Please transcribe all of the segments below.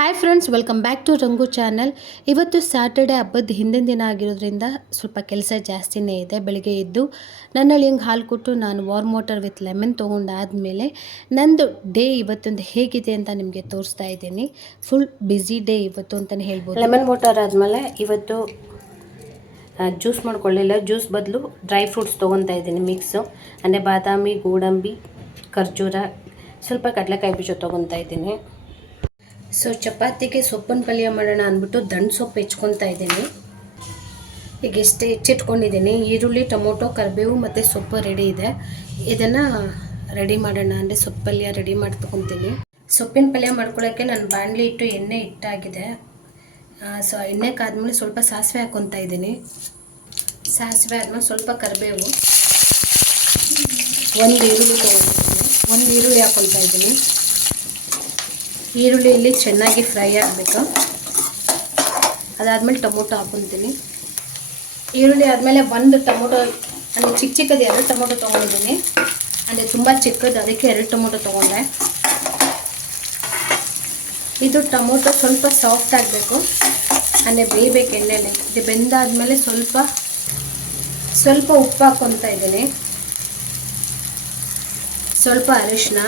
Hi friends welcome back to Rangu channel ಇವತ್ತು Saturday ಹಬ್ಬದ ಹಿಂದಿನ ದಿನ ಆಗಿರೋದ್ರಿಂದ ಸ್ವಲ್ಪ ಕೆಲಸ ಜಾಸ್ತಿನೇ ಇದೆ, ಬೆಳಿಗ್ಗೆ ಎದ್ದು. ನನ್ನಲ್ಲಿ ಹಿಂಗೆ ಹಾಲು ಕೊಟ್ಟು ನಾನು ವಾರ್ಮ್ ವಾಟರ್ ವಿತ್ ಲೆಮನ್ ತೊಗೊಂಡಾದಮೇಲೆ ನಂದು ಡೇ ಇವತ್ತೊಂದು ಹೇಗಿದೆ ಅಂತ ನಿಮಗೆ ತೋರಿಸ್ತಾ ಇದ್ದೀನಿ. ಫುಲ್ ಬ್ಯುಸಿ ಡೇ ಇವತ್ತು ಅಂತಲೇ ಹೇಳ್ಬೋದು. ಲೆಮನ್ ವಾಟರ್ ಆದಮೇಲೆ ಇವತ್ತು ಜ್ಯೂಸ್ ಮಾಡ್ಕೊಳ್ಳಿಲ್ಲ. ಜ್ಯೂಸ್ ಬದಲು ಡ್ರೈ ಫ್ರೂಟ್ಸ್ ತೊಗೊತಾ ಇದ್ದೀನಿ ಮಿಕ್ಸು ಅಂದರೆ ಬಾದಾಮಿ, ಗೋಡಂಬಿ, ಖರ್ಜೂರ, ಸ್ವಲ್ಪ ಕಡಲೆಕಾಯಿ ಬೀಜ ತೊಗೊತಾ ಇದ್ದೀನಿ. ಸೊ ಚಪಾತಿಗೆ ಸೊಪ್ಪಿನ ಪಲ್ಯ ಮಾಡೋಣ ಅಂದ್ಬಿಟ್ಟು ದಂಡು ಸೊಪ್ಪು ಹೆಚ್ಕೊತಾ ಇದ್ದೀನಿ. ಈಗ ಎಷ್ಟೇ ಹೆಚ್ಚಿಟ್ಕೊಂಡಿದ್ದೀನಿ. ಈರುಳ್ಳಿ, ಟೊಮೊಟೊ, ಕರಿಬೇವು ಮತ್ತು ಸೊಪ್ಪು ರೆಡಿ ಇದೆ. ಇದನ್ನು ರೆಡಿ ಮಾಡೋಣ ಅಂದರೆ ಸೊಪ್ಪು ಪಲ್ಯ ರೆಡಿ ಮಾಡ್ತಕೊತೀನಿ ಸೊಪ್ಪಿನ ಪಲ್ಯ ಮಾಡ್ಕೊಳ್ಳೋಕ್ಕೆ ನಾನು ಬಾಣಲಿ ಇಟ್ಟು ಎಣ್ಣೆ ಇಟ್ಟಾಗಿದೆ ಸೊ ಎಣ್ಣೆ ಕಾದ್ಮೇಲೆ ಸ್ವಲ್ಪ ಸಾಸಿವೆ ಹಾಕ್ಕೊತಾ ಇದ್ದೀನಿ. ಸಾಸಿವೆ ಆದಮೇಲೆ ಸ್ವಲ್ಪ ಕರಿಬೇವು. ಒಂದು ಈರುಳ್ಳಿ ತೊಗೊಂಡಿದ್ದೀನಿ. ಒಂದು ಈರುಳ್ಳಿ ಹಾಕ್ಕೊತಾ ಇದ್ದೀನಿ. ಈರುಳ್ಳಿಯಲ್ಲಿ ಚೆನ್ನಾಗಿ ಫ್ರೈ ಆಗಬೇಕು. ಅದಾದಮೇಲೆ ಟೊಮೊಟೊ ಹಾಕೊತೀನಿ. ಈರುಳ್ಳಿ ಆದಮೇಲೆ ಒಂದು ಟೊಮೊಟೊ, ಅಂದರೆ ಚಿಕ್ಕ ಚಿಕ್ಕದು ಎರಡು ಟೊಮೊಟೊ ತೊಗೊಂಡಿದ್ದೀನಿ. ಅಂದರೆ ತುಂಬ ಚಿಕ್ಕದು, ಅದಕ್ಕೆ ಎರಡು ಟೊಮೊಟೊ ತೊಗೊಂಡೆ. ಇದು ಟೊಮೊಟೊ ಸ್ವಲ್ಪ ಸಾಫ್ಟ್ ಆಗಬೇಕು. ಅಂದರೆ ಬೇಯಬೇಕು ಎಣ್ಣೆಲೆ. ಇದು ಬೆಂದಾದಮೇಲೆ ಸ್ವಲ್ಪ ಸ್ವಲ್ಪ ಉಪ್ಪು ಹಾಕ್ಕೊತಾ ಇದ್ದೀನಿ. ಸ್ವಲ್ಪ ಅರಿಶಿನ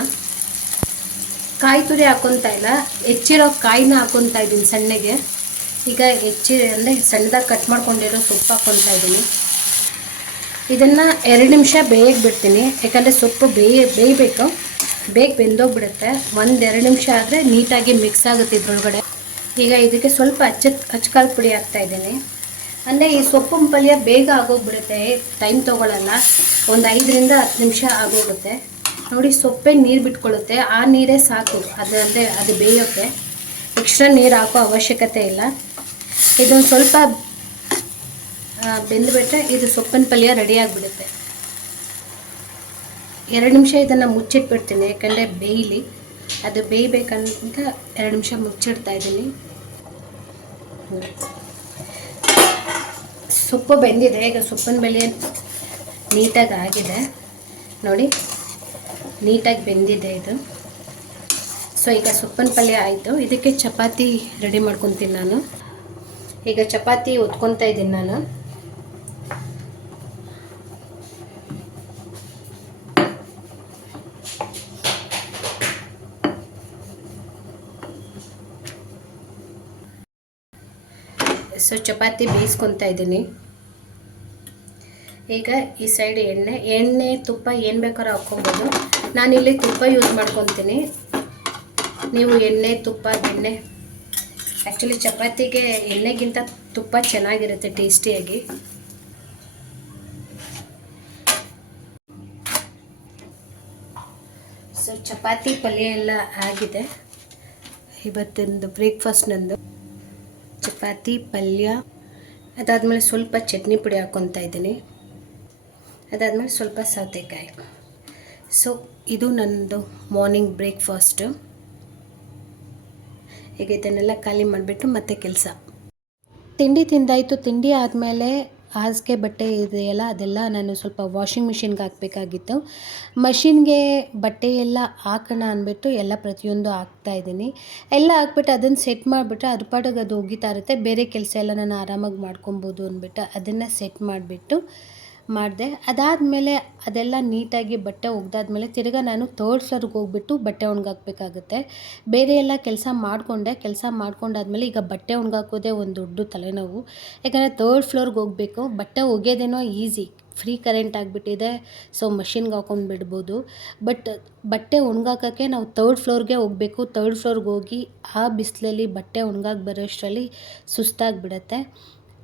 ಕಾಯಿ ತುರಿ ಹಾಕೊತಾ ಇಲ್ಲ, ಹೆಚ್ಚಿರೋ ಕಾಯಿನ ಹಾಕೊತಾ ಇದ್ದೀನಿ ಸಣ್ಣಗೆ. ಈಗ ಹೆಚ್ಚಿ, ಅಂದರೆ ಸಣ್ಣದಾಗಿ ಕಟ್ ಮಾಡ್ಕೊಂಡಿರೋ ಸೊಪ್ಪು ಹಾಕ್ಕೊತಾ ಇದ್ದೀನಿ ಇದನ್ನು ಎರಡು ನಿಮಿಷ ಬೇಯಕ್ಕೆ ಬಿಡ್ತೀನಿ, ಯಾಕಂದರೆ ಸೊಪ್ಪು ಬೇಯ, ಬೇಯಬೇಕು. ಬೇಗ ಬೆಂದೋಗ್ಬಿಡುತ್ತೆ. ಎರಡು ನಿಮಿಷ ಆದರೆ ನೀಟಾಗಿ ಮಿಕ್ಸ್ ಆಗುತ್ತೆ ಇದ್ರೊಳಗಡೆ. ಈಗ ಇದಕ್ಕೆ ಸ್ವಲ್ಪ ಅಚ್ಚ ಅಚ್ಚಕಾಳು ಪುಡಿ ಹಾಕ್ತಾ ಇದ್ದೀನಿ ಅಂದರೆ ಈ ಸೊಪ್ಪಿನ ಪಲ್ಯ ಬೇಗ ಆಗೋಗ್ಬಿಡುತ್ತೆ ಟೈಮ್ ತೊಗೊಳ್ಳಲ್ಲ ಒಂದು ಐದರಿಂದ ಹತ್ತು ನಿಮಿಷ ಆಗೋಗುತ್ತೆ. ನೋಡಿ ಸೊಪ್ಪೆ ನೀರು ಬಿಟ್ಕೊಳ್ಳುತ್ತೆ. ಆ ನೀರೇ ಸಾಕು. ಅದು ಅಂದರೆ ಅದು ಬೇಯೋಕ್ಕೆ ಎಕ್ಸ್ಟ್ರಾ ನೀರು ಹಾಕೋ ಅವಶ್ಯಕತೆ ಇಲ್ಲ. ಇದೊಂದು ಸ್ವಲ್ಪ ಬೆಂದುಬಿಟ್ರೆ ಇದು ಸೊಪ್ಪಿನ ಪಲ್ಯ ರೆಡಿ ಆಗಿಬಿಡುತ್ತೆ. ಎರಡು ನಿಮಿಷ ಇದನ್ನು ಮುಚ್ಚಿಟ್ಬಿಡ್ತೀನಿ, ಯಾಕಂದರೆ ಬೇಯಲಿ. ಅದು ಬೇಯಬೇಕಂತ ಎರಡು ನಿಮಿಷ ಮುಚ್ಚಿಡ್ತಾ ಇದ್ದೀನಿ. ಸೊಪ್ಪು ಬೆಂದಿದೆ. ಈಗ ಸೊಪ್ಪಿನ ಬೆಲೆ ನೀಟಾಗಿ ಆಗಿದೆ. ನೋಡಿ. ನೀಟಾಗಿ ಬೆಂದಿದೆ ಇದು. ಸೊ ಈಗ ಸೊಪ್ಪಿನ ಪಲ್ಯ ಆಯಿತು. ಇದಕ್ಕೆ ಚಪಾತಿ ರೆಡಿ ಮಾಡ್ಕೊತೀನಿ ನಾನು. ಈಗ ಚಪಾತಿ ಒತ್ಕೊತಾ ಇದ್ದೀನಿ ನಾನು. ಸೊ ಚಪಾತಿ ಬೇಯಿಸ್ಕೊತಾ ಇದ್ದೀನಿ. ಈಗ ಈ ಸೈಡ್ ಎಣ್ಣೆ ಎಣ್ಣೆ, ತುಪ್ಪ ಏನು ಬೇಕಾದ್ರೂ ಹಾಕ್ಕೊಬೋದು. ನಾನಿಲ್ಲಿ ತುಪ್ಪ ಯೂಸ್ ಮಾಡ್ಕೊತೀನಿ. ನೀವು ಎಣ್ಣೆ, ತುಪ್ಪ ಬೆಣ್ಣೆ ಆ್ಯಕ್ಚುಲಿ ಚಪಾತಿಗೆ ಎಣ್ಣೆಗಿಂತ ತುಪ್ಪ ಚೆನ್ನಾಗಿರುತ್ತೆ ಟೇಸ್ಟಿಯಾಗಿ ಸೊ ಚಪಾತಿ ಪಲ್ಯ ಎಲ್ಲ ಆಗಿದೆ. ಇವತ್ತಿಂದು ಬ್ರೇಕ್ಫಾಸ್ಟ್ ನಂದು. ಚಪಾತಿ, ಪಲ್ಯ, ಅದಾದಮೇಲೆ ಸ್ವಲ್ಪ ಚಟ್ನಿ ಪುಡಿ ಹಾಕ್ಕೊತಾ ಇದ್ದೀನಿ. ಅದಾದಮೇಲೆ ಸ್ವಲ್ಪ ಸೌತೆಕಾಯಿ. ಸೊ ಇದು ನನ್ನದು ಮಾರ್ನಿಂಗ್ ಬ್ರೇಕ್ಫಾಸ್ಟು ಈಗ ಇದನ್ನೆಲ್ಲ ಖಾಲಿ ಮಾಡಿಬಿಟ್ಟು ಮತ್ತೆ ಕೆಲಸ. ತಿಂಡಿ ತಿಂದಾಯಿತು. ತಿಂಡಿ ಆದಮೇಲೆ ಹಾಸಿಗೆ ಬಟ್ಟೆ ಇದೆಯಲ್ಲ, ಅದೆಲ್ಲ ನಾನು ಸ್ವಲ್ಪ ವಾಷಿಂಗ್ ಮಿಷಿನ್ಗೆ ಹಾಕಬೇಕಾಗಿತ್ತು. ಮಷಿನ್ಗೆ ಬಟ್ಟೆ ಎಲ್ಲ ಹಾಕೋಣ ಅಂದ್ಬಿಟ್ಟು ಎಲ್ಲ ಪ್ರತಿಯೊಂದು ಹಾಕ್ತಾಯಿದ್ದೀನಿ ಎಲ್ಲ ಹಾಕ್ಬಿಟ್ಟು ಅದನ್ನು ಸೆಟ್ ಮಾಡಿಬಿಟ್ಟು ಅದ್ರ ಪಾಟಿಗೆ ಅದು ಒಗಿತಾ ಇರುತ್ತೆ. ಬೇರೆ ಕೆಲಸ ಎಲ್ಲ ನಾನು ಆರಾಮಾಗಿ ಮಾಡ್ಕೊಬೋದು ಅಂದ್ಬಿಟ್ಟು ಅದನ್ನು ಸೆಟ್ ಮಾಡಿಬಿಟ್ಟು ಮಾಡಿದೆ. ಅದಾದಮೇಲೆ ಅದೆಲ್ಲ ನೀಟಾಗಿ ಬಟ್ಟೆ ಒಗ್ದಾದ್ಮೇಲೆ ತಿರ್ಗಾ ನಾನು ತರ್ಡ್ ಫ್ಲೋರ್ಗೆ ಹೋಗ್ಬಿಟ್ಟು ಬಟ್ಟೆ ಒಣಗಾಕಬೇಕಾಗುತ್ತೆ. ಬೇರೆ ಎಲ್ಲ ಕೆಲಸ ಮಾಡಿಕೊಂಡೆ. ಕೆಲಸ ಮಾಡ್ಕೊಂಡಾದ್ಮೇಲೆ ಈಗ ಬಟ್ಟೆ ಒಣಗಾಕೋದೇ ಒಂದು ದೊಡ್ಡ ತಲೆನೋವು. ಯಾಕಂದರೆ ತರ್ಡ್ ಫ್ಲೋರ್ಗೆ ಹೋಗಬೇಕು, ಬಟ್ಟೆ ಒಗೆಯೋದೇನೋ ಈಸಿ ಫ್ರೀ ಕರೆಂಟ್ ಆಗಿಬಿಟ್ಟಿದೆ ಸೊ ಮಷಿನ್ಗೆ ಹಾಕೊಂಡು ಬಿಡ್ಬೋದು. ಬಟ್ ಬಟ್ಟೆ ಒಣಗಾಕೋಕ್ಕೆ ನಾವು ತರ್ಡ್ ಫ್ಲೋರ್ಗೆ ಹೋಗಬೇಕು. ತರ್ಡ್ ಫ್ಲೋರ್ಗೆ ಹೋಗಿ ಆ ಬಿಸಿಲಲ್ಲಿ ಬಟ್ಟೆ ಒಣಗಾಕಿ ಬರೋಷ್ಟರಲ್ಲಿ ಸುಸ್ತಾಗಿಬಿಡತ್ತೆ.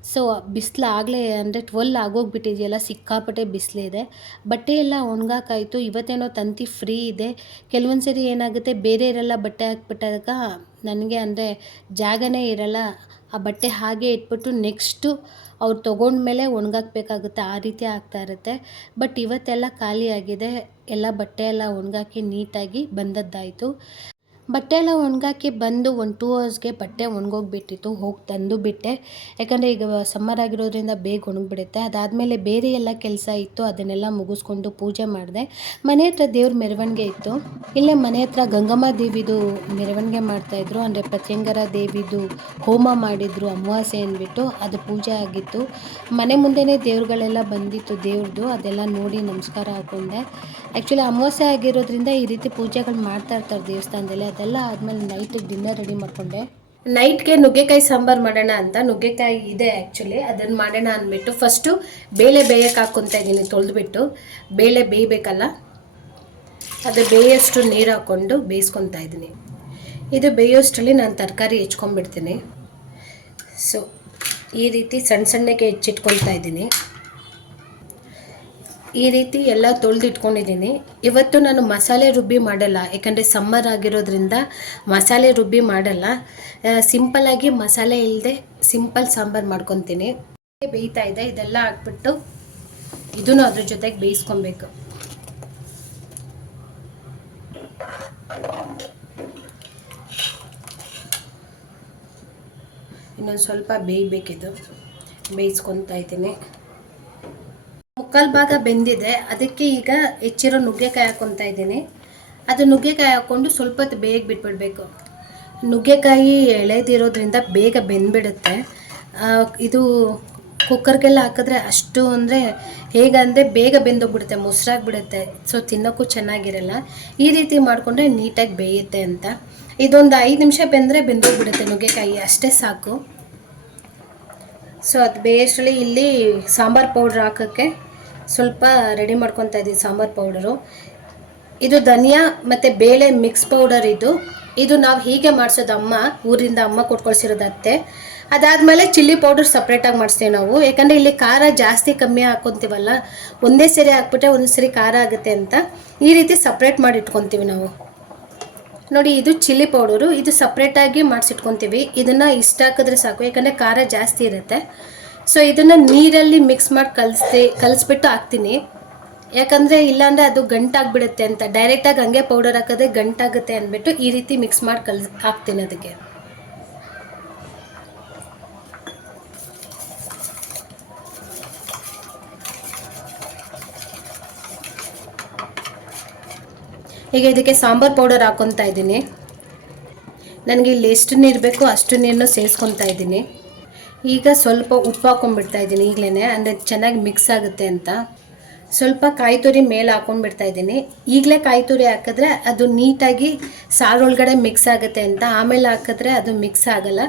ಸೊ, ಬಿಸಿಲು ಆಗಲೇ ಅಂದರೆ ಟ್ವೆಲ್ ಆಗೋಗ್ಬಿಟ್ಟಿದೆಯಲ್ಲ ಸಿಕ್ಕಾಪಟ್ಟೆ ಬಿಸಿಲಿದೆ ಬಟ್ಟೆ ಎಲ್ಲ ಒಣಗಾಕಾಯಿತು. ಇವತ್ತೇನೋ ತಂತಿ ಫ್ರೀ ಇದೆ. ಕೆಲವೊಂದು ಸರಿ ಏನಾಗುತ್ತೆ ಬೇರೆಯವರೆಲ್ಲ ಬಟ್ಟೆ ಹಾಕ್ಬಿಟ್ಟಾಗ ನನಗೆ ಅಂದರೆ ಜಾಗನೇ ಇರಲ್ಲ. ಆ ಬಟ್ಟೆ ಹಾಗೆ ಇಟ್ಬಿಟ್ಟು ನೆಕ್ಸ್ಟು ಅವ್ರು ತೊಗೊಂಡ್ಮೇಲೆ ಒಣಗಾಕ್ಬೇಕಾಗುತ್ತೆ. ಆ ರೀತಿ ಆಗ್ತಾ ಇರುತ್ತೆ. ಬಟ್ ಇವತ್ತೆಲ್ಲ ಖಾಲಿಯಾಗಿದೆ. ಎಲ್ಲ ಬಟ್ಟೆ ಎಲ್ಲ ಒಣಗಾಕಿ ನೀಟಾಗಿ ಬಂದದ್ದಾಯಿತು. ಬಟ್ಟೆ ಎಲ್ಲ ಒಣ್ಗಾಕಿ ಬಂದು ಒಂದು ಟೂ ಅವರ್ಸ್ಗೆ ಬಟ್ಟೆ ಒಣಗೋಗ್ಬಿಟ್ಟಿತ್ತು, ಹೋಗಿ ತಂದು ಬಿಟ್ಟೆ. ಯಾಕಂದರೆ ಈಗ ಸಮ್ಮರ್ ಆಗಿರೋದ್ರಿಂದ ಬೇಗ ಒಣಗಿಬಿಡುತ್ತೆ. ಅದಾದಮೇಲೆ ಬೇರೆ ಎಲ್ಲ ಕೆಲಸ ಇತ್ತು, ಅದನ್ನೆಲ್ಲ ಮುಗಿಸ್ಕೊಂಡು ಪೂಜೆ ಮಾಡಿದೆ. ಮನೆ ಹತ್ರ ದೇವ್ರ ಮೆರವಣಿಗೆ ಇತ್ತು. ಇಲ್ಲೇ ಮನೆ ಹತ್ರ ಗಂಗಮ್ಮ ದೇವಿದು ಮೆರವಣಿಗೆ ಮಾಡ್ತಾಯಿದ್ರು ಅಂದರೆ ಪ್ರತ್ಯಂಗರ ದೇವಿದು ಹೋಮ ಮಾಡಿದ್ರು ಅಮಾವಾಸ್ಯೆ ಅಂದ್ಬಿಟ್ಟು ಅದು ಪೂಜೆ ಆಗಿತ್ತು. ಮನೆ ಮುಂದೆನೇ ದೇವ್ರುಗಳೆಲ್ಲ ಬಂದಿತ್ತು ದೇವ್ರದ್ದು ಅದೆಲ್ಲ ನೋಡಿ ನಮಸ್ಕಾರ ಹಾಕೊಂಡೆ. ಆ್ಯಕ್ಚುಲಿ ಅಮಾವಾಸ್ಯೆ ಆಗಿರೋದ್ರಿಂದ ಈ ರೀತಿ ಪೂಜೆಗಳು ಮಾಡ್ತಾ ಇರ್ತಾರೆ ದೇವಸ್ಥಾನದಲ್ಲಿ. ಅದೆಲ್ಲ ಆದಮೇಲೆ ನೈಟಿಗೆ ಡಿನ್ನರ್ ರೆಡಿ ಮಾಡಿಕೊಂಡೆ. ನೈಟ್ಗೆ ನುಗ್ಗೆಕಾಯಿ ಸಾಂಬಾರು ಮಾಡೋಣ ಅಂತ ನುಗ್ಗೆಕಾಯಿ ಇದೆ ಆ್ಯಕ್ಚುಲಿ ಅದನ್ನು ಮಾಡೋಣ ಅಂದ್ಬಿಟ್ಟು ಫಸ್ಟು ಬೇಳೆ ಬೇಯಕ್ಕೆ ಹಾಕ್ಕೊತಾ ಇದ್ದೀನಿ ತೊಳೆದ್ಬಿಟ್ಟು. ಬೇಳೆ ಬೇಯಬೇಕಲ್ಲ? ಅದು ಬೇಯೋಷ್ಟು ನೀರು ಹಾಕ್ಕೊಂಡು ಬೇಯಿಸ್ಕೊತಾ ಇದ್ದೀನಿ ಇದು ಬೇಯೋಷ್ಟರಲ್ಲಿ ನಾನು ತರಕಾರಿ ಹೆಚ್ಕೊಂಡ್ಬಿಡ್ತೀನಿ. ಸೊ ಈ ರೀತಿ ಸಣ್ಣ ಸಣ್ಣಗೆ ಹೆಚ್ಚಿಟ್ಕೊಳ್ತಾ ಇದ್ದೀನಿ ಈ ರೀತಿ ಎಲ್ಲ ತೊಳೆದಿಟ್ಕೊಂಡಿದ್ದೀನಿ. ಇವತ್ತು ನಾನು ಮಸಾಲೆ ರುಬ್ಬಿ ಮಾಡಲ್ಲ, ಯಾಕಂದರೆ ಸಮ್ಮರ್ ಆಗಿರೋದ್ರಿಂದ ಮಸಾಲೆ ರುಬ್ಬಿ ಮಾಡಲ್ಲ. ಸಿಂಪಲ್ಲಾಗಿ ಮಸಾಲೆ ಇಲ್ಲದೆ ಸಿಂಪಲ್ ಸಾಂಬಾರು ಮಾಡ್ಕೊತೀನಿ. ಬೇಯ್ತಾ ಇದೆ, ಇದೆಲ್ಲ ಹಾಕ್ಬಿಟ್ಟು ಇದನ್ನು ಅದ್ರ ಜೊತೆಗೆ ಬೇಯಿಸ್ಕೊಬೇಕು. ಇನ್ನೊಂದು ಸ್ವಲ್ಪ ಬೇಯಬೇಕಿದು. ಬೇಯಿಸ್ಕೊತಾ ಇದ್ದೀನಿ. ಮುಕ್ಕಾಲು ಭಾಗ ಬೆಂದಿದೆ. ಅದಕ್ಕೆ ಈಗ ಹೆಚ್ಚಿರೋ ನುಗ್ಗೆಕಾಯಿ ಹಾಕ್ಕೊತಾ ಇದ್ದೀನಿ. ಅದು ನುಗ್ಗೆಕಾಯಿ ಹಾಕ್ಕೊಂಡು ಸ್ವಲ್ಪ ಹೊತ್ತು ಬೇಗ ಬಿಟ್ಬಿಡಬೇಕು. ನುಗ್ಗೆಕಾಯಿ ಎಳೆದಿರೋದ್ರಿಂದ ಬೇಗ ಬೆಂದ್ಬಿಡುತ್ತೆ. ಇದು ಕುಕ್ಕರ್ಗೆಲ್ಲ ಹಾಕಿದ್ರೆ ಅಷ್ಟು ಅಂದರೆ ಹೇಗಂದರೆ ಬೇಗ ಬೆಂದೋಗ್ಬಿಡುತ್ತೆ, ಮೊಸರಾಗ್ಬಿಡುತ್ತೆ. ಸೊ ತಿನ್ನೋಕ್ಕೂ ಚೆನ್ನಾಗಿರಲ್ಲ. ಈ ರೀತಿ ಮಾಡಿಕೊಂಡ್ರೆ ನೀಟಾಗಿ ಬೇಯುತ್ತೆ ಅಂತ. ಇದೊಂದು ಐದು ನಿಮಿಷ ಬೆಂದರೆ ಬೆಂದೋಗ್ಬಿಡುತ್ತೆ ನುಗ್ಗೆಕಾಯಿ. ಅಷ್ಟೇ ಸಾಕು. ಸೊ ಅದು ಬೇಯಷ್ಟರಲ್ಲಿ ಇಲ್ಲಿ ಸಾಂಬಾರು ಪೌಡ್ರ್ ಹಾಕೋಕ್ಕೆ ಸ್ವಲ್ಪ ರೆಡಿ ಮಾಡ್ಕೊತಾ ಇದ್ದೀವಿ ಸಾಂಬಾರು ಪೌಡರು ಇದು ಧನಿಯಾ ಮತ್ತು ಬೇಳೆ ಮಿಕ್ಸ್ ಪೌಡರ್ ಇದು. ಇದು ನಾವು ಹೀಗೆ ಮಾಡಿಸೋದು ಅಮ್ಮ, ಊರಿಂದ ಅಮ್ಮ ಕೊಟ್ಕೊಳ್ಸಿರೋದು ಅತ್ತೆ. ಅದಾದಮೇಲೆ ಚಿಲ್ಲಿ ಪೌಡರ್ ಸಪ್ರೇಟಾಗಿ ಮಾಡಿಸ್ತೀವಿ ನಾವು. ಯಾಕಂದರೆ ಇಲ್ಲಿ ಖಾರ ಜಾಸ್ತಿ ಕಮ್ಮಿ ಹಾಕ್ಕೊತೀವಲ್ಲ ಒಂದೇ ಸರಿ ಹಾಕ್ಬಿಟ್ಟೆ ಒಂದು ಸರಿ ಖಾರ ಆಗುತ್ತೆ ಅಂತ ಈ ರೀತಿ ಸಪ್ರೇಟ್ ಮಾಡಿ ಇಟ್ಕೊತೀವಿ ನಾವು. ನೋಡಿ ಇದು ಚಿಲ್ಲಿ ಪೌಡರು ಇದು ಸಪ್ರೇಟಾಗಿ ಮಾಡಿಸಿಟ್ಕೊತೀವಿ. ಇದನ್ನು ಇಷ್ಟ ಹಾಕಿದ್ರೆ ಸಾಕು. ಯಾಕಂದರೆ ಖಾರ ಜಾಸ್ತಿ ಇರುತ್ತೆ. ಸೊ ಇದನ್ನು ನೀರಲ್ಲಿ ಮಿಕ್ಸ್ ಮಾಡಿ ಕಲಸಿ ಕಲಿಸ್ಬಿಟ್ಟು ಹಾಕ್ತೀನಿ. ಯಾಕಂದರೆ ಇಲ್ಲಾಂದರೆ ಅದು ಗಂಟಾಗ್ಬಿಡುತ್ತೆ ಅಂತ. ಡೈರೆಕ್ಟಾಗಿ ಹಂಗೆ ಪೌಡರ್ ಹಾಕೋದೆ ಗಂಟಾಗುತ್ತೆ ಅಂದ್ಬಿಟ್ಟು ಈ ರೀತಿ ಮಿಕ್ಸ್ ಮಾಡಿ ಕಲ್ ಹಾಕ್ತೀನಿ ಅದಕ್ಕೆ. ಈಗ ಇದಕ್ಕೆ ಸಾಂಬಾರು ಪೌಡರ್ ಹಾಕ್ಕೊತಾ ಇದ್ದೀನಿ. ನನಗೆ ಇಲ್ಲಿ ಎಷ್ಟು ನೀರು ಬೇಕೋ ಅಷ್ಟು ನೀರನ್ನು ಸೇರಿಸ್ಕೊತಾ ಇದ್ದೀನಿ. ಈಗ ಸ್ವಲ್ಪ ಉಪ್ಪು ಹಾಕೊಂಡ್ಬಿಡ್ತಾ ಇದ್ದೀನಿ ಈಗಲೇ ಅಂದರೆ ಚೆನ್ನಾಗಿ ಮಿಕ್ಸ್ ಆಗುತ್ತೆ ಅಂತ. ಸ್ವಲ್ಪ ಕಾಯಿ ತುರಿ ಮೇಲೆ ಹಾಕೊಂಡ್ಬಿಡ್ತಾ ಇದ್ದೀನಿ. ಈಗಲೇ ಕಾಯಿ ತುರಿ ಹಾಕಿದ್ರೆ ಅದು ನೀಟಾಗಿ ಸಾರು ಒಳಗಡೆ ಮಿಕ್ಸ್ ಆಗುತ್ತೆ ಅಂತ. ಆಮೇಲೆ ಹಾಕಿದ್ರೆ ಅದು ಮಿಕ್ಸ್ ಆಗಲ್ಲ.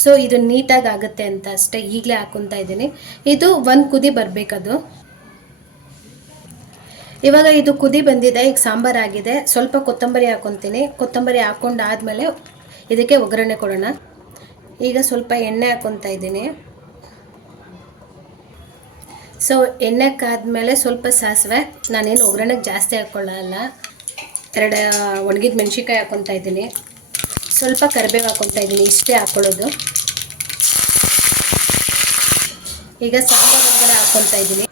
ಸೊ ಇದು ನೀಟಾಗಿ ಆಗುತ್ತೆ ಅಂತ ಅಷ್ಟೇ ಈಗಲೇ ಹಾಕೊತಾ ಇದ್ದೀನಿ. ಇದು ಒಂದು ಕುದಿ ಬರಬೇಕದು. ಇವಾಗ ಇದು ಕುದಿ ಬಂದಿದೆ, ಈಗ ಸಾಂಬಾರು ಆಗಿದೆ ಸ್ವಲ್ಪ ಕೊತ್ತಂಬರಿ ಹಾಕೊತೀನಿ. ಕೊತ್ತಂಬರಿ ಹಾಕೊಂಡಾದ್ಮೇಲೆ ಇದಕ್ಕೆ ಒಗ್ಗರಣೆ ಕೊಡೋಣ. ಈಗ ಸ್ವಲ್ಪ ಎಣ್ಣೆ ಹಾಕೊತಾ ಇದ್ದೀನಿ. ಸೊ ಎಣ್ಣೆ ಕಾದ್ಮೇಲೆ ಸ್ವಲ್ಪ ಸಾಸಿವೆ. ನಾನೇನು ಒಗ್ಗರಣೆಗೆ ಜಾಸ್ತಿ ಹಾಕ್ಕೊಳ್ಳಲ್ಲ ಎರಡು ಒಣಗಿದ ಮೆಣಸಿಕಾಯಿ ಹಾಕೊತಾ ಇದ್ದೀನಿ. ಸ್ವಲ್ಪ ಕರಿಬೇವು ಹಾಕೊತಾ ಇದ್ದೀನಿ ಇಷ್ಟೇ ಹಾಕ್ಕೊಳ್ಳೋದು ಈಗ ಸಾಂಬಾರು ಒಗ್ಗರಣೆ ಹಾಕ್ಕೊತಾ ಇದ್ದೀನಿ.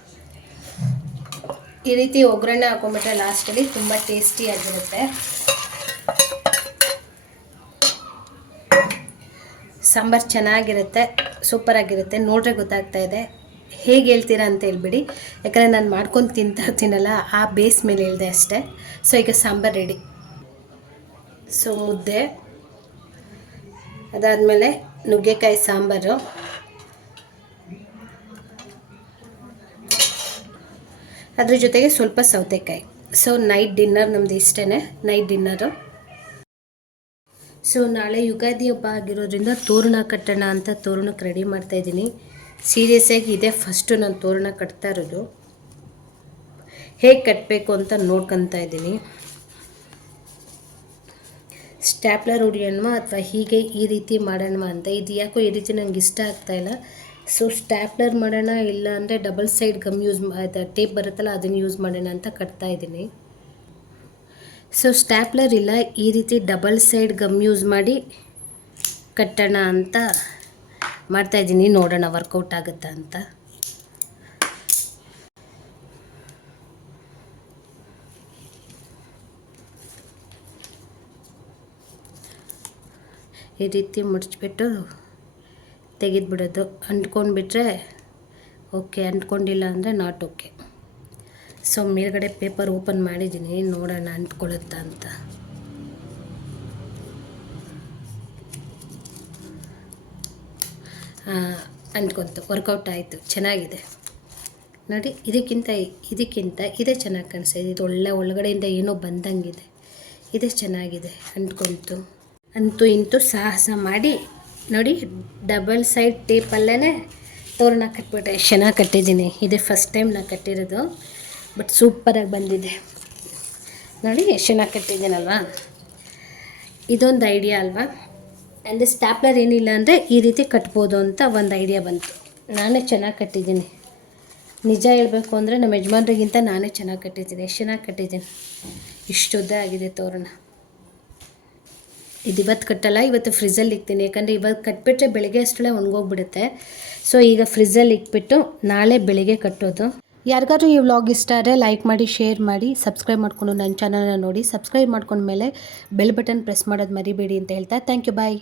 ಈ ರೀತಿ ಒಗ್ಗರಣೆ ಹಾಕೊಂಡ್ಬಿಟ್ರೆ ಲಾಸ್ಟಲ್ಲಿ ತುಂಬ ಟೇಸ್ಟಿಯಾಗಿರುತ್ತೆ ಸಾಂಬಾರು ಚೆನ್ನಾಗಿರುತ್ತೆ ಸೂಪರಾಗಿರುತ್ತೆ ನೋಡ್ರೆ ಗೊತ್ತಾಗ್ತಾ ಇದೆ. ಹೇಗೆ ಹೇಳ್ತೀರಾ ಅಂತ ಹೇಳ್ಬಿಡಿ. ಯಾಕಂದರೆ ನಾನು ಮಾಡ್ಕೊಂಡು ತಿಂತಾ ಇರ್ತೀನಲ್ಲ, ಆ ಬೇಸ್ ಮೇಲೆ ಹೇಳಿದೆ ಅಷ್ಟೇ. ಸೊ ಈಗ ಸಾಂಬಾರು ರೆಡಿ ಸೊ ಮುದ್ದೆ, ಅದಾದಮೇಲೆ ನುಗ್ಗೆಕಾಯಿ ಸಾಂಬಾರು. ಅದ್ರ ಜೊತೆಗೆ ಸ್ವಲ್ಪ ಸೌತೆಕಾಯಿ. ಸೊ ನೈಟ್ ಡಿನ್ನರ್ ನಮ್ದು ಇಷ್ಟೇ ನೈಟ್ ಡಿನ್ನರು ಸೊ ನಾಳೆ ಯುಗಾದಿ ಹಬ್ಬ ಆಗಿರೋದ್ರಿಂದ ತೋರಣ ಕಟ್ಟೋಣ ಅಂತ ತೋರಣಕ್ಕೆ ರೆಡಿ ಮಾಡ್ತಾ ಇದ್ದೀನಿ. ಸೀರಿಯಸ್ ಆಗಿ ಇದೇ. ಫಸ್ಟು ನಾನು ತೋರಣ ಕಟ್ತಾ ಇರೋದು. ಹೇಗೆ ಕಟ್ಟಬೇಕು ಅಂತ ನೋಡ್ಕೊತಾ ಇದ್ದೀನಿ. ಸ್ಟ್ಯಾಪ್ಲರ್ ಹೊಡಿಯೋಣ ಅಥವಾ ಹೀಗೆ ಈ ರೀತಿ ಮಾಡೋಣ ಅಂತ. ಇದು ಯಾಕೋ ಈ ರೀತಿ ನಂಗೆ ಇಷ್ಟ ಆಗ್ತಾ ಇಲ್ಲ. ಸೊ ಸ್ಟ್ಯಾಪ್ಲರ್ ಮಾಡೋಣ ಇಲ್ಲ ಅಂದರೆ double side gum use tape ಬರುತ್ತಲ್ಲ ಅದನ್ನು ಯೂಸ್ ಮಾಡೋಣ ಅಂತ ಕಟ್ತಾ ಇದ್ದೀನಿ. ಸೊ ಸ್ಟ್ಯಾಪ್ಲರ್ ಇಲ್ಲ. ಈ ರೀತಿ ಡಬಲ್ ಸೈಡ್ ಗಮ್ ಯೂಸ್ ಮಾಡಿ ಕಟ್ಟೋಣ ಅಂತ ಮಾಡ್ತಾಯಿದ್ದೀನಿ ನೋಡೋಣ ವರ್ಕೌಟ್ ಆಗುತ್ತಾ ಅಂತ. ಈ ರೀತಿ ಮುಡಿಸ್ಬಿಟ್ಟು ತೆಗೆದುಬಿಡೋದು. ಅಂಟ್ಕೊಂಡ್ಬಿಟ್ರೆ ಓಕೆ ಅಂಟ್ಕೊಂಡಿಲ್ಲ ಅಂದರೆ ನಾಟ್ ಓಕೆ ಸೊ ಮೇಲ್ಗಡೆ ಪೇಪರ್ ಓಪನ್ ಮಾಡಿದ್ದೀನಿ, ನೋಡೋಣ ಅಂಟ್ಕೊಳ್ಳುತ್ತಾ ಅಂತ. ಅಂಟ್ಕೊಂತು, ವರ್ಕೌಟ್ ಆಯಿತು, ಚೆನ್ನಾಗಿದೆ. ನೋಡಿ, ಇದಕ್ಕಿಂತ ಇದಕ್ಕಿಂತ, ಇದೇ ಚೆನ್ನಾಗಿ ಕಾಣಿಸ್ತಾಯಿದೆ ಇದು. ಒಳ್ಳೆ ಒಳಗಡೆಯಿಂದ ಏನೋ ಬಂದಂಗಿದೆ. ಇದೇ ಚೆನ್ನಾಗಿದೆ, ಅಂಟ್ಕೊಂತು. ಅಂತೂ ಇಂತೂ ಸಾಹಸ ಮಾಡಿ, ನೋಡಿ, ಡಬಲ್ ಸೈಡ್ ಟೇಪಲ್ಲೇ ತೋರಣ ಕಟ್ಬಿಟ್ಟೆ. ಚೆನ್ನಾಗಿ ಕಟ್ಟಿದ್ದೀನಿ. ಇದೇ ಫಸ್ಟ್ ಟೈಮ್ ನಾನು ಕಟ್ಟಿರೋದು. ಬಟ್ ಸೂಪರಾಗಿ ಬಂದಿದೆ. ನೋಡಿ, ಎಷ್ಟು ಚೆನ್ನಾಗಿ ಕಟ್ಟಿದ್ದೀನಲ್ವಾ? ಇದೊಂದು ಐಡಿಯಾ ಅಲ್ವಾ? ಅಂದರೆ ಸ್ಟ್ಯಾಪ್ಲರ್ ಏನಿಲ್ಲ ಅಂದರೆ ಈ ರೀತಿ ಕಟ್ಬೋದು ಅಂತ ಒಂದು ಐಡಿಯಾ ಬಂತು. ನಾನೇ ಚೆನ್ನಾಗಿ ಕಟ್ಟಿದ್ದೀನಿ. ನಿಜ ಹೇಳಬೇಕು ಅಂದರೆ ನಮ್ಮ ಯಜಮಾನ್ರಿಗಿಂತ ನಾನೇ ಚೆನ್ನಾಗಿ ಕಟ್ಟಿದ್ದೀನಿ. ಎಷ್ಟು ಚೆನ್ನಾಗಿ ಕಟ್ಟಿದ್ದೀನಿ? ಇಷ್ಟು ಉದ್ದ ಆಗಿದೆ ತೋರಣ. ಇದು ಇವತ್ತು ಕಟ್ಟಲ್ಲ, ಇವತ್ತು ಫ್ರಿಜ್ಜಲ್ಲಿ ಇಕ್ತೀನಿ. ಯಾಕಂದರೆ ಇವತ್ತು ಕಟ್ಬಿಟ್ರೆ ಬೆಳಿಗ್ಗೆ ಅಷ್ಟರಲ್ಲೇ ಒಣಗೋಗ್ಬಿಡುತ್ತೆ. ಸೊ ಈಗ ಫ್ರಿಜ್ಜಲ್ಲಿ ಇಕ್ಬಿಟ್ಟು ನಾಳೆ ಬೆಳಿಗ್ಗೆ ಕಟ್ಟೋದು. ಯಾರಿಗಾದ್ರೂ ಈ ವ್ಲಾಗ್ ಇಷ್ಟ ಆದರೆ ಲೈಕ್ ಮಾಡಿ ಶೇರ್ ಮಾಡಿ ಸಬ್ಸ್ಕ್ರೈಬ್ ಮಾಡಿಕೊಂಡು ನನ್ನ ಚಾನಲ್ನ ನೋಡಿ ಸಬ್ಸ್ಕ್ರೈಬ್ ಮಾಡ್ಕೊಂಡ್ಮೇಲೆ ಬೆಲ್ ಬಟನ್ ಪ್ರೆಸ್ ಮಾಡೋದು ಮರಿಬೇಡಿ ಅಂತ ಹೇಳ್ತಾ ಥ್ಯಾಂಕ್ ಯು ಬಾಯ್